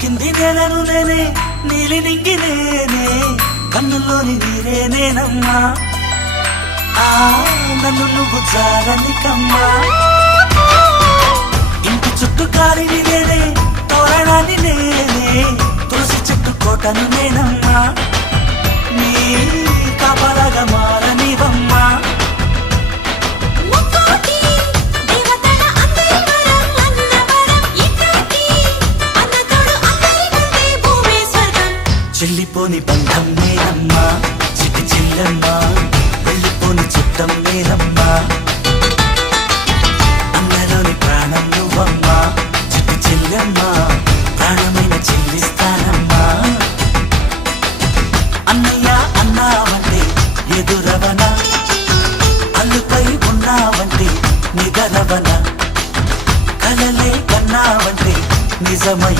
కింది నేలను నేనే నీలి నింగి నేనే కన్నుల్లోని నీరే నేనమ్మా నన్ను నువ్వు చాలని కమ్మా ఇంటి చుట్టూ కాలిని నేనే తోరణాన్ని నేనే తులసి చెట్టు కోటను నేనమ్మా నీ కాపలాగా మారనివమ్మా చెల్లిపోని బంధం నేనమ్మా చిట్టి చెల్లమ్మా వెళ్ళిపోని చుట్టం నేనమ్మా అన్నలోని ప్రాణం నువ్వమ్మా చిట్టి చెల్లమ్మా ప్రాణమైన చెల్లిస్తానమ్మా అన్నయ్య అన్నావంటే ఎదురవన అల్లుపై ఉన్నావంటే నిగరవన కలలే కన్నావంటే నిజమై